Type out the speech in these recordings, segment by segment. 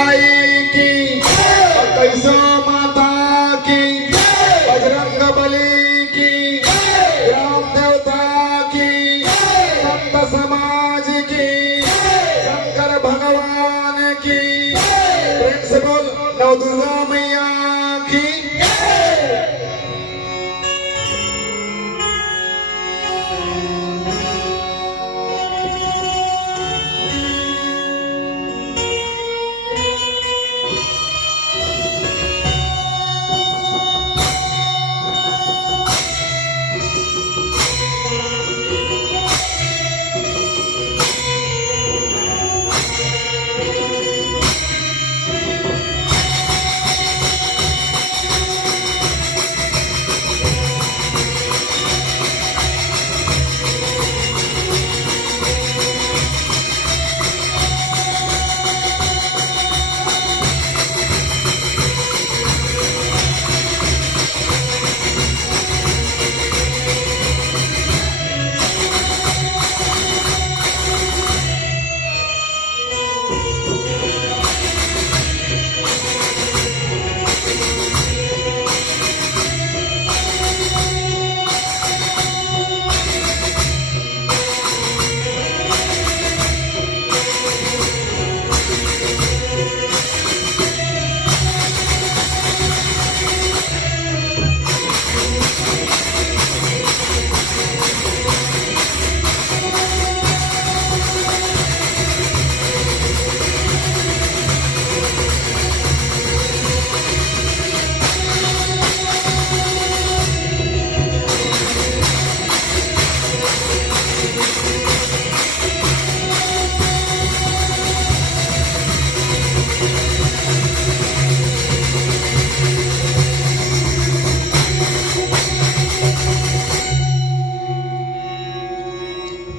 दाई की, कैसो माता की, बजरंग बली की, ग्राम देवता की, संत समाज की, शंकर भगवान की, प्रेम से बोल नव दुर्गा मैया की।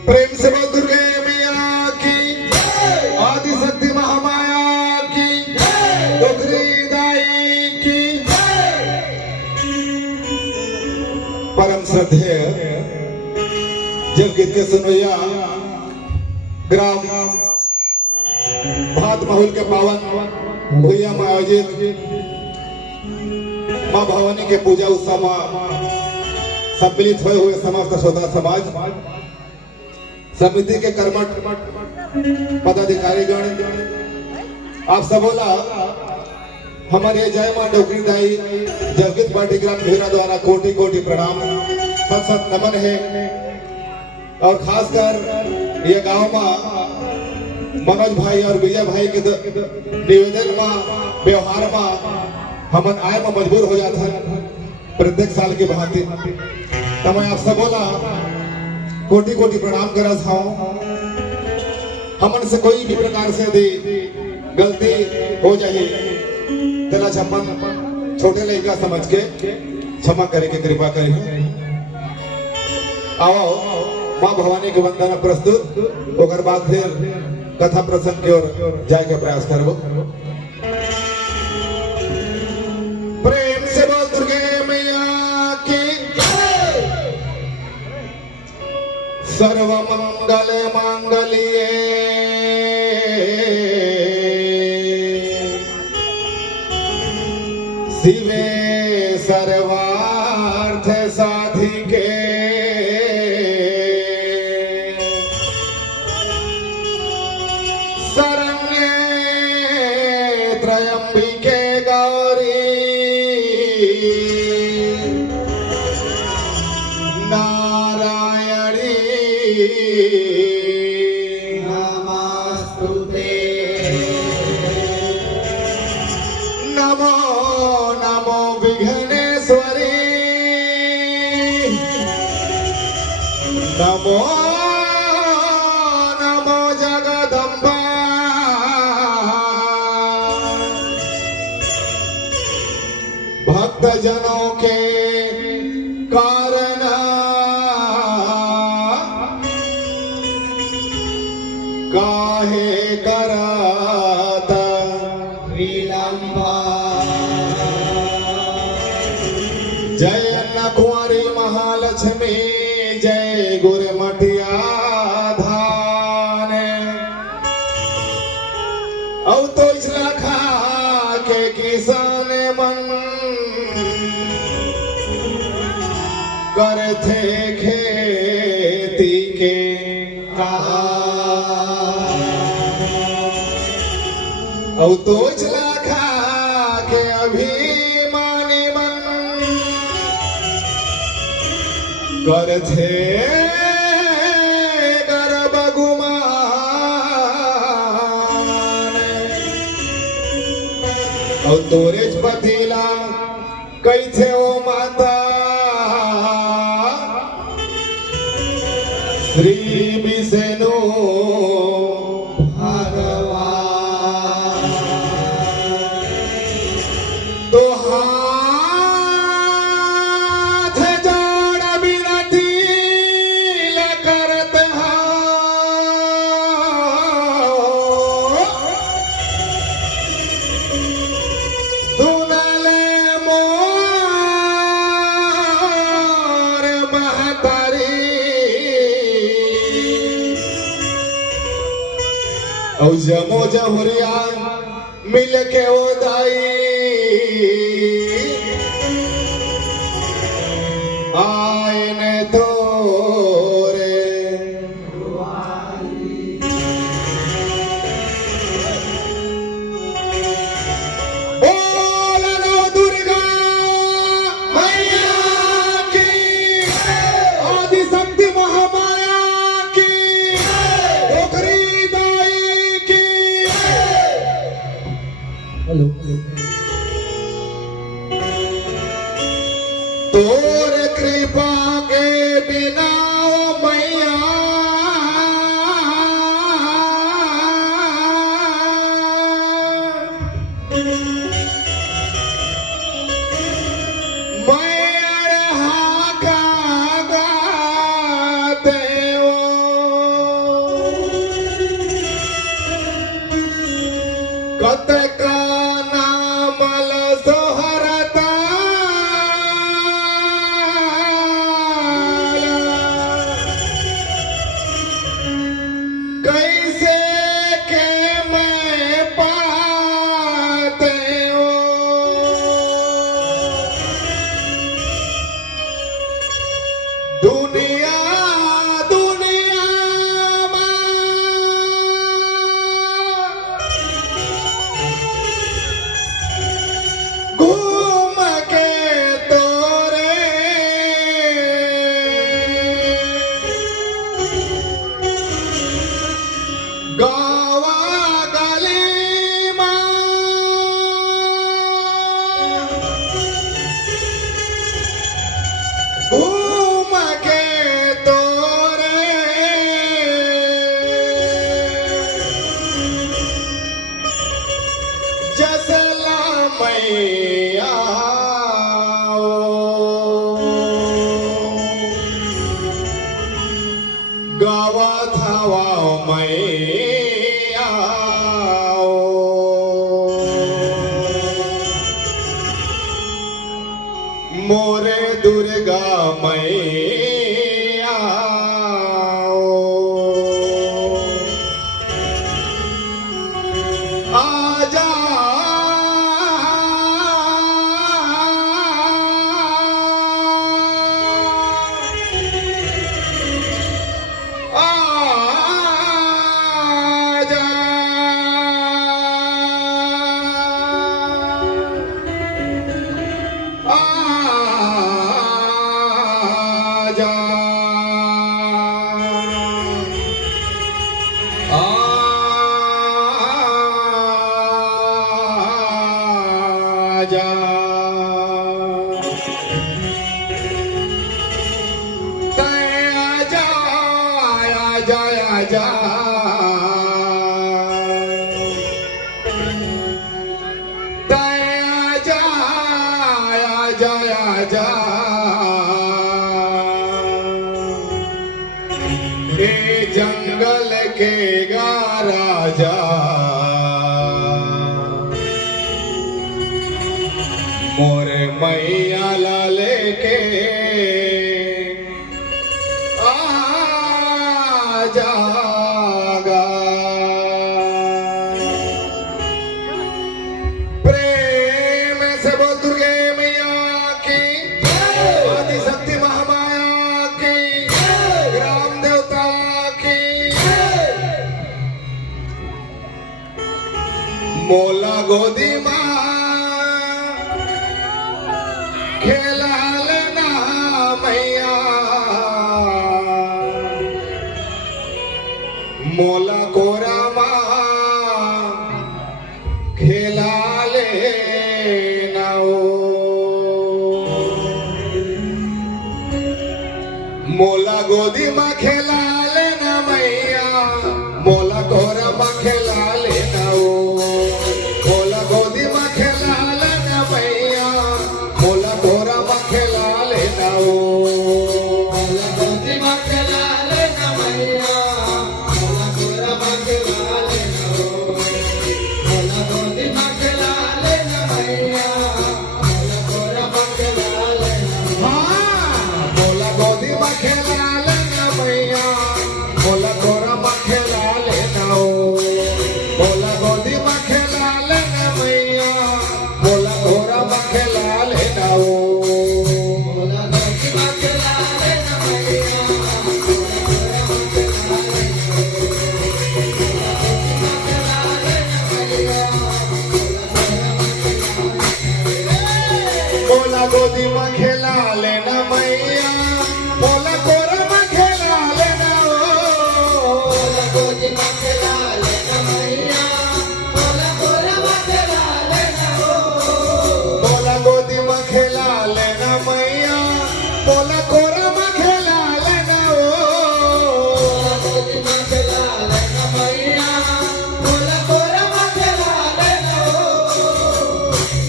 प्रेम से बोल दुर्गे मैया की, आदि शक्ति महामाया की, दुर्गी दाई की। परम श्रद्धेय जब गीत के सुनवैया ग्राम भात माहौल के पावन भूया में आयोजित माँ भवानी के पूजा उत्सव में सम्मिलित हुए समस्त श्रोता समाज, समिति के कर्मठ पदाधिकारीगण, आप सबोला हमारे जय मां डोकरी दाई जगत पार्टी ग्राम भेरा द्वारा कोटि कोटि प्रणाम, सत सत नमन है। और खासकर ये गांव में मनोज भाई और विजय भाई के निवेदन में व्यवहार में हमन आए में मजबूर हो जाता है प्रत्येक साल की भांति। तो मैं आप सबोला कोटि कोटि प्रणाम करा था। हमन से कोई भी प्रकार से यदि गलती हो जाए तेला छप्पन छोटे लड़का समझ के क्षमा करे के कृपा करिए। आओ माँ भवानी के वंदना प्रस्तुत होकर बाद फिर कथा प्रसंग की ओर जाए के प्रयास करो। प्रेम से बोल दुर्गे मैया की, सर्व मंगल मांगल्ये शिवे सर्वार्थ साधिके शरण्ये त्र्यंबिके गौरी नारायणी नमस्तुते। नमो नमो विघ्नेश्वरी, नमो नमो जगदम्बा। भक्त जनों के कारण काहे करात विलंबा। जय अन्ना कुंवारी महालक्ष्मी, जय गुरु मटिया धान। अब तो इस लाखा किसान मन करथे खेती के औ तो चला खा के अभिमानी मन करथे गर्भ गुमान औ तोरेज पतिला कैथे ओ माता श्री विष्णु भगवान तो हाथ जोड़ विनती करत सुनले मोर महतारी औ जमो जहुरिया मिल के ओ दाई आयने तोरे बोलो दुर्गा मैया की आदि शक्ति महामाया की डोकरी दाई की हेलो तोर कृपा के बिना ओ मैया मैं हाका गाते हो कतका नामल सोहरता कैसे के मैं पाते हो दुनिया दुनिया घूम के तोरे गावा गली घूम के तोरे जसला मैया गावा थावा मैया मोरे दुर्गा मैया आजा आजा आजा आजा आजा आजा आजा आजा आजा आजा ए जंगल के गा राजा मोरे मैया ला लेके आ जागा प्रेम मोला गोदी माँ खेलाल ना मैया मोला कोरा माँ खेलाले ना मोला गोदी माँ खेलाले ना मैया मोला कोरा माँ खेलाले ना मोला गोदी माँ खेलाले ना मैया मोला कोरा माँ खेलाले ना मोला गोदी माँ खेलाले ना मैया मोला कोरा माँ खेलाले ना मोला गोदी माँ खेलाले ना मैया मोला कोरा माँ खेलाले ना मोला गोदी माँ खेलाले ना मैया मोला कोरा माँ खेलाले ना मोला गोदी माँ खेलाले ना मैया मोला कोरा माँ खेलाले ना मोला गोदी माँ खेलाले ना मैया मोला गोदी माँ खेलाले ना मैया मोला कोरा माँ खेलाले ना मोला गोदी माँ खेलाले ना मैया मोला कोरा माँ खेलाले ना मोला गोदी माँ खेलाले ना मैया मोला कोरा माँ खेलाले ना मोला गोदी माँ खेलाले ना मैया मोला कोरा माँ खेलाले ना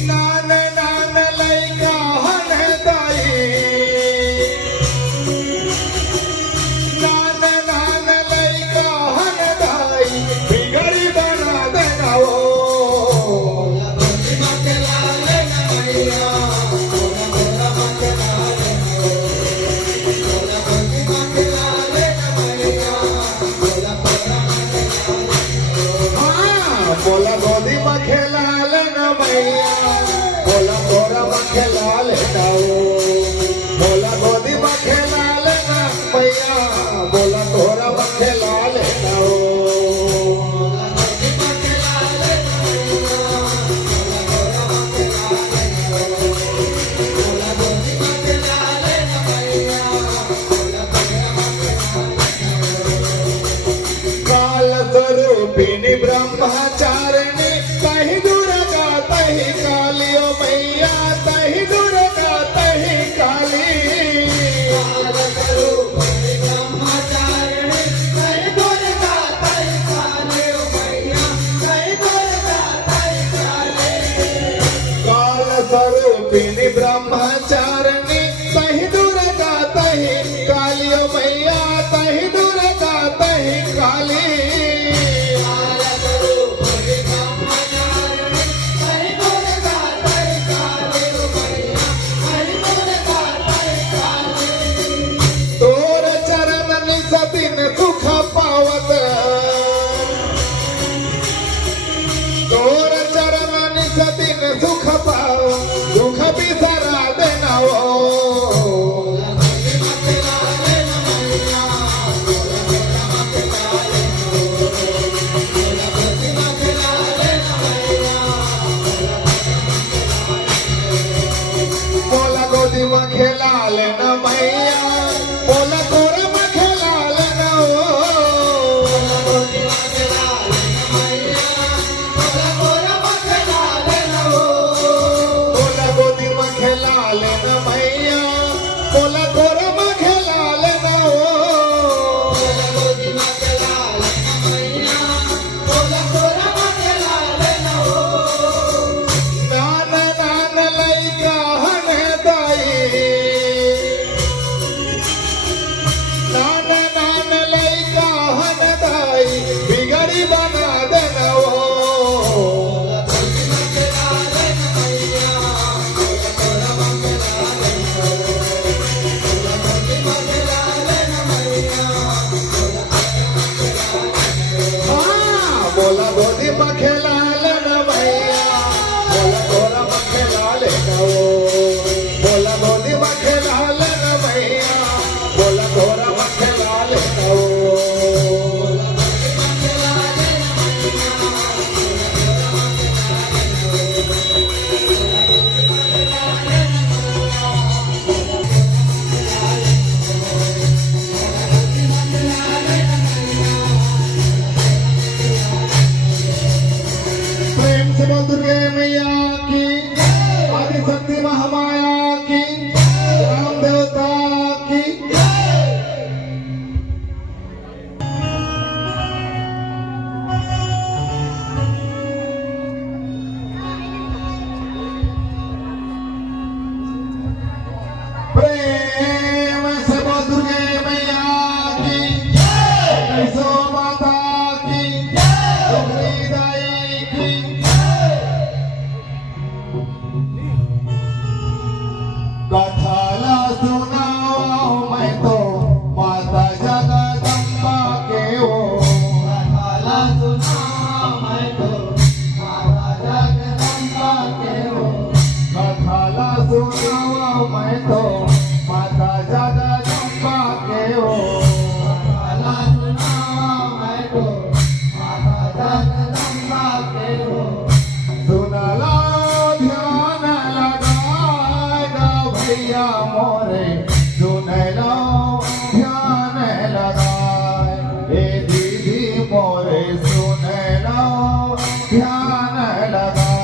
नान नान लैका हन दाई नान नान लैका हन दाई बिगड़ी बना देना मोला गोदी माँ खेलाले ना मैया मोला कोरा माँ खेलाले ना मोला गोदी माँ खेलाले ना मैया मोला कोरा माँ खेलाले मोला गोदी माँ खेलाले ना मैया मोला कोरा माँ खेलाले ना मोला गोदी माँ खेलाले ना मैया मोला कोरा माँ खेलाले ना मोला गोदी माँ खेलाले ना मैया मोला कोरा माँ खेलाले ना मोला गोदी माँ खेलाले ना मैया मोला कोरा माँ खेलाले काल स्वरूपिणी ब्रह्मचारिणी तहि दुर्गा तहि कालियो मैया तहि दुर्गा तहि काली काल स्वरूपिणी ब्रह्मचारिणी तहि दुर्गा तहि काली ओ मैया तहि दुर्गा तहि काली काल स्वरूपिणी ब्रह्मचारिणी तहि दुर्गा तहि कालियो मैया तहि दुर्गा तहि काली काल स्वरूपिणी ब्रह्मचारिणी तहि दुर्गा तहि काली ओ मैया तहि दुर्गा तहि काली तोर चरण निसदिन सुख पावत तोर चरण निसदिन सुख पाव दुख बिसरा देना मोला गोदी माँ खेलाले ना मैया मोला कोरा माँ खेलाले ना मोला गोदी माँ खेलाले ना मैया मोला गोदी माँ खेलाले ना मैया मोला कोरा माँ खेलाले ना मोला गोदी माँ खेलाले ना मैया मोला कोरा माँ खेलाले ना मोला गोदी माँ खेलाले ना मैया मोला कोरा माँ खेलाले ना मोला गोदी माँ खेलाले ना मैया मोला कोरा माँ खेलाले ना नान नान लैका हन दाई नान नान लैका हन दाई बिगड़ी बना देना मोला गोदी माँ खेलाले ना मैया मोला कोरा माँ खेलाले ना मोला गोदी माँ खेलाले ना मैया मोला गोदी माँ खेलाले ना मैया मोला कोरा माँ खेलाले ना मोला गोदी माँ खेलाले ना मैया मोला कोरा माँ खेलाले ना मोला गोदी माँ खेलाले ना मैया मोला कोरा माँ खेलाले से बोल दुर्गे मैया की, आदि शक्ति महामाया की, राम देवता की। प्रेम से बोल दुर्गे मैया की, कैसो माता की, डोगरी दाई की। कथाला सुनाओ मैं तो माता जगदम्बा के हो, कथाला सुनाओ मैं तो माता जगदम्बा के हो, कथाला सुनाओ मैं तो माता जगदम्बा के हो। कथाला सुनाओ मैं तो माता जगदम्बा के हो। सुनला ध्यान लगाएगा भैया मोरे, सुनला ध्यान लगाए ए दीदी मोरे, सुनला ध्यान लगाए।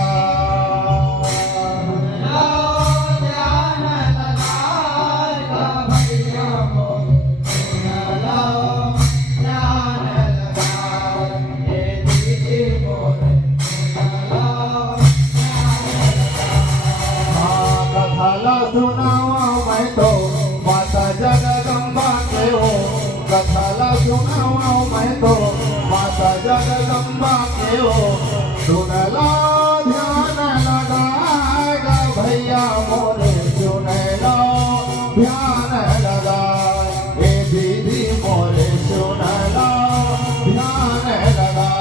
ध्यान लगाएगा भैया मोरे, सुनला ध्यान लगाए ए दीदी मोरे, सुनला कथाला सुनावा मैं तो माता जगदम्बा के हो, कथाला सुनावा मैं तो माता जगदम्बा के हो। सुनला ध्यान लगाएगा भैया मोरे, सुनला ध्यान लगाए ए दीदी मोरे, सुनला ध्यान लगाए।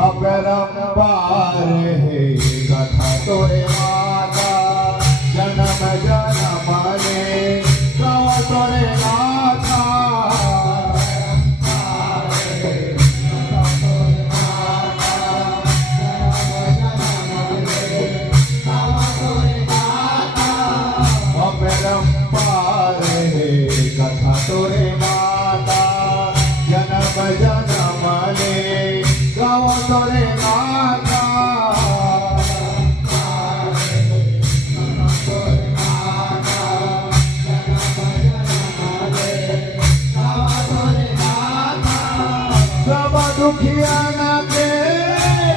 अपरंपार है कथा तोरे माता, जन्म जन्म ले गाँव तोरे नाथा। अपरंपार है कथा तोरे माता, जन्म जन्म ले गाँव तोरे नाथा। सब दुखियाना के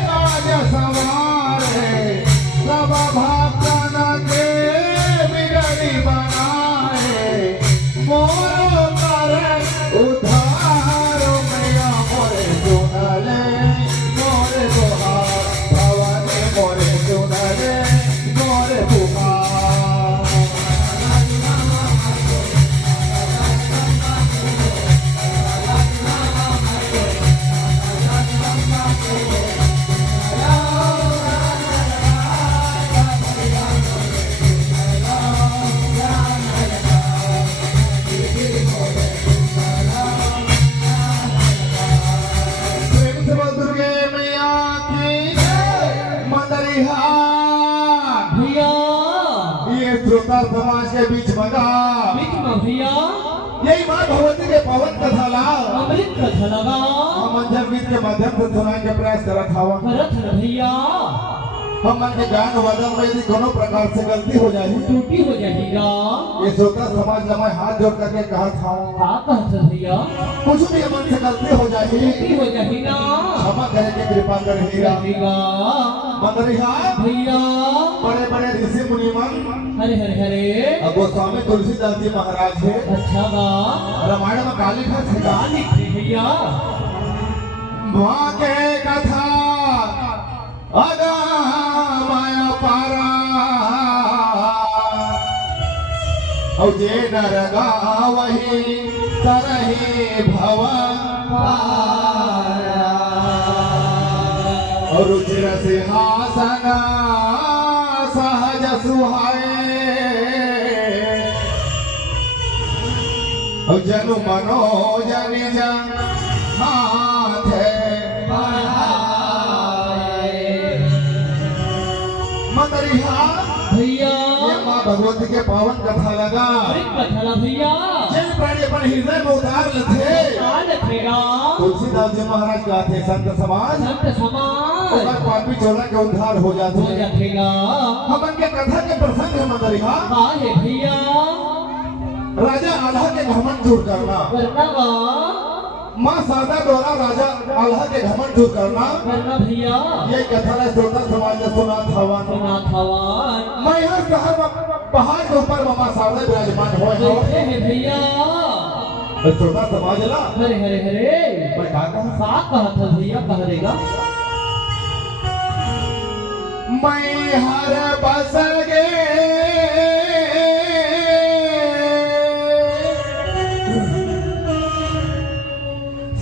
काज सवारे, सब भक्तना के बिगड़ी बनाए। मोरो करे उद्धार मैया मोरे, सुनले मोरे दुहार, भवानी मोरे सुनले मोरे पुकार। प्रेम से बोल दुर्गे मैया की, मंदरिहा भैया ये श्रोता समाज के बीच मगा, बीच में भैया यही माँ भगवती के पवन कथा ला अमृत कथा लगा हम अंजन गीत के माध्यम से सुनाने के प्रयास करत हवा। भरत न भैया हम मन के गान वादन में यदि कोनो प्रकार से गलती हो जाए, टूटी हो जाएगा। ये श्रोता समाज में मैं हाथ जोड़ करके कहा था, का कहत भैया कुछ भी मन से गलती हो जाए टूटी हो जाएगा। क्षमा करे की कृपा करेगा। भैया मंदरिहा भैया बड़े बड़े ऋषि मुनिमन, हरे हरे हरे अब गोस्वामी तुलसीदास जी महाराज है, अच्छा बा रामायण में काली का छिका लिखे भैया माँ के कथा अगा माया पारा, और जे नर गावही तरही भवन पारा। और रुचिर सिंहासन सहज सुहाए, जनु मनोजन हाथ मदरिहा भैया ये माँ भगवती के पावन कथा लगा अरे कथला भैया जिन प्राणी अपन हृदय में उतार लेते याद रखेगा तुलसीदास जी महाराज का थे संत समाज संत समाज अगर पापी चोला के उद्धार हो हो जाते जाएगा हमन के कथा के प्रसंग है मदरिहा हाँ है भैया राजा आल्हा के घमंड दूर करना करना वा माँ शारदा द्वारा राजा आल्हा के घमंड दूर करना करना भैया ये कथा ने श्रोता समाज ने सुना था सुना थवान मैं यहाँ शहर में पहाड़ के ऊपर मामा शारदा विराजमान हुए बैठे हैं भैया हैं श्रोता समाज ला हरे हरे हरे मैं कहा कहा साथ कहा था भैया कह देगा मैं हर बस गे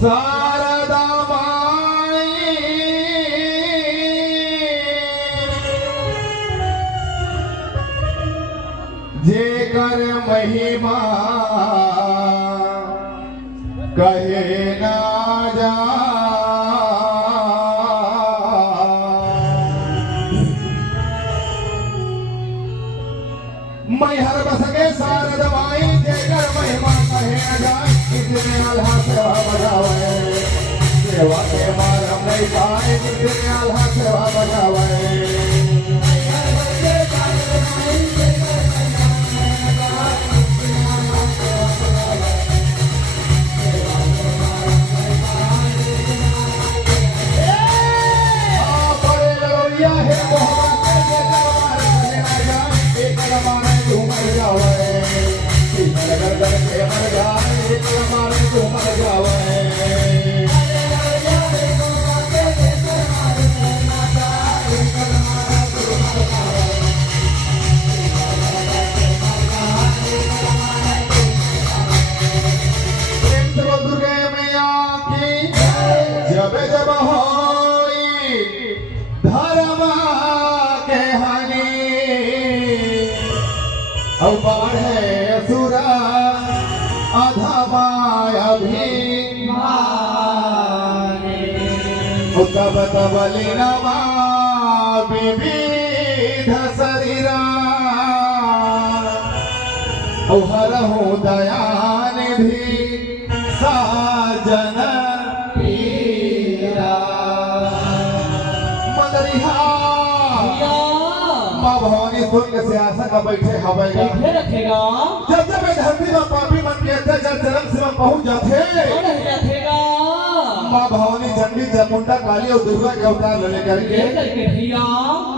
शारदा माई जेकर महिमा कहे ना जा मैं हर बसगे शारद माई जेकर महिमा कहे न जाए कितने आल्हा सेवा बजावे सेवा के मारम नहीं पाए कितने आल्हा सेवा बजावे बड़े लड़ोइया है मोहब्बत के दरबार कहे न जाए एक लमाने झूमर जावे गर्दन के मर जाए एक लमाने झूमर जावे प्रेम से बोल दुर्गे मैया की जब जब होई धर्म के हानि अब बढ़े सुरा अधमाया भी तब तबली नमा विविध शरीरा हरहु दयान भी साजन पीरा मदरिहा भैया माँ भवानी सुन के सियासत का बैठे हवेगा बैठे रखेगा जब जब ये धरती में पापी मन के अत्याचार चरम सीमा पहुंच जाते कौन रखेगा माँ भवानी चंडी चामुंडा काली और दुर्गा के अवतार लेने करके लेकर के भैया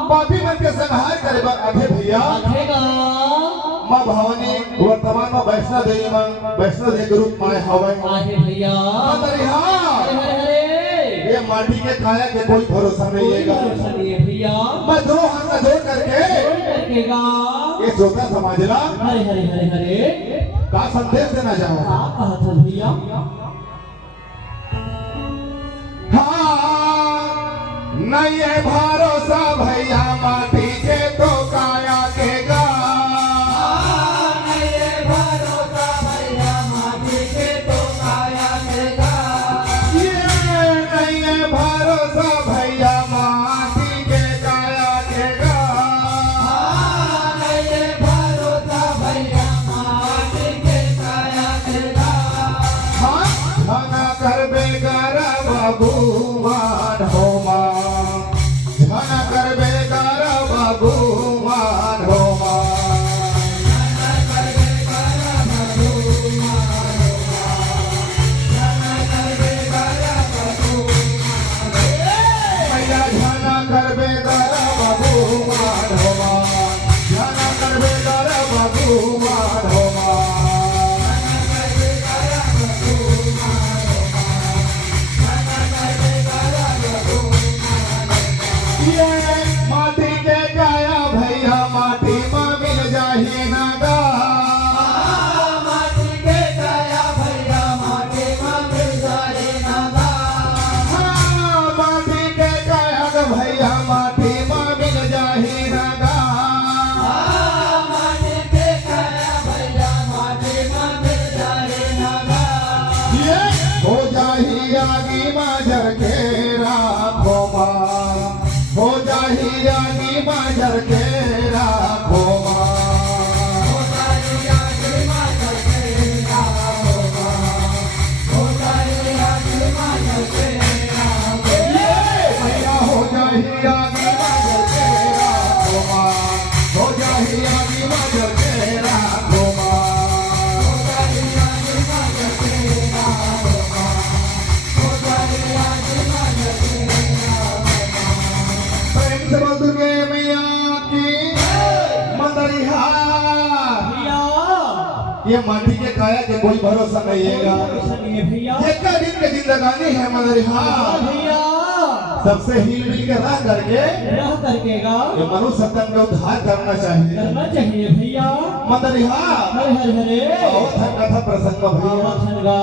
पापी मन के संहार करे बा आधे भैया रखेगा माँ भवानी वर्तमान में वैष्णो देवी के रूप में हवे आहे भैया मदरिहा हरे हरे हरे ये माटी के काया के कोई भरोसा नहीं कोई है भरोसा नहीं है भैया मैं दो हाथ जोड़ करके कौन रखेगा ये श्रोता समाजला हरे हरे हरे हरे का संदेश देना चाहूँ आप कहा था भैया हाँ नहीं है भरोसा भैया माटी के तो काया के गा नहीं है भरोसा भैया माटी के तो काया के गा ये नहीं है भरोसा भैया माटी के काया के गा नहीं है भरोसा भैया माटी के काया के गा हाँ धना कर बेगार भगवान हो माँ धना कर बेगार भगवान हो माँ मैया धना कर बेगार भगवान हो माँ धना कर बेगार भगवान हो माँ ये माटी के काया भैया मैया की माझ्या चेहरा भोमा प्रेम से बोल दुर्गे मैया की मंदरिया भैया ये माटी के काया के कोई भरोसा नहीं है ऐसा नहीं है भैया ये का दिन के जिंदगानी है मंदरिया हाँ भैया सबसे हिल मिल के रह करके रह करकेगा ये मनुष्य सत्तन का उद्धार करना चाहिए करना चाहिए भैया मंदरिया हरे हरे हरे बहुत है कथा प्रसंग भैया छनगा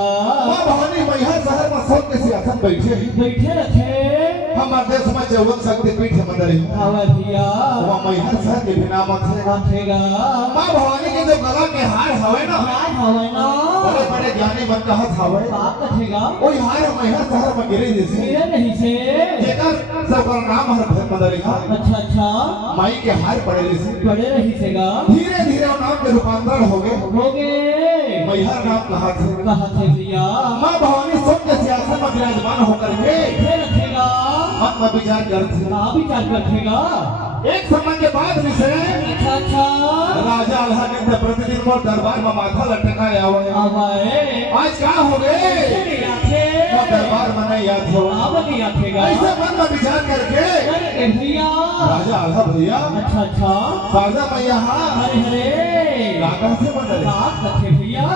माँ भवानी मैया शहर में सोच के सिंहासन बैठे बैठे रखे हमारे देश में 54 शक्तिपीठ है मंदरिया हवा भैया वहाँ मैया शहर के बिना मत है रखेगा माँ भवानी के जो गला के हार हवे ना राज हवा ना बड़े बड़े ज्ञानी मन कहत हवे बात रखेगा वही हार मैया शहर में गिरे जैसे मेरे नहीं से जेकर सबका नाम हर भगत मंदरिया अच्छा माई के हार पड़े जैसे बड़े रही सेगा धीरे धीरे वो नाम के रूपांतरण हो गए हो गए मैया नाम कहा थे कहा थे भैया माँ भवानी सोच के सिंहासन में विराजमान होकर के बैठे रखेगा मन में विचार करते हाँ विचार रखेगा एक समय के बाद से अच्छा राजा अल्लाह ने प्रतिदिन मोर दरबार में माथा लटकाया हुआ है आवाए आज क्या हो गए वो दरबार में नहीं याद हो अब नहीं आखेगा ऐसे मन में विचार करके अरे भैया राजा अल्लाह भैया अच्छा साजा मैया हरे हरे रागा से बदले बात रखे भैया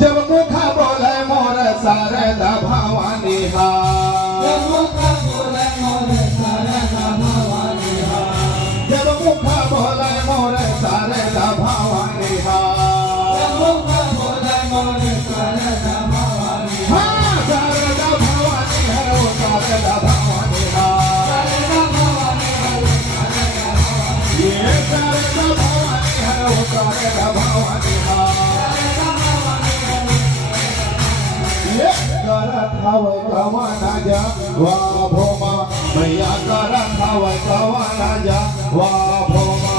जब मुखा बोले मोर शारदा भवानी हा जब मुखा बोले मोर शारदा भवानी हा हाँ शारदा भवानी है वो शारदा भवानी हा ये शारदा भवानी है वो शारदा भवानी हा ये करत हवै कवाना जा वा भोमा मैया करत हवै कवाना जा वा भोमा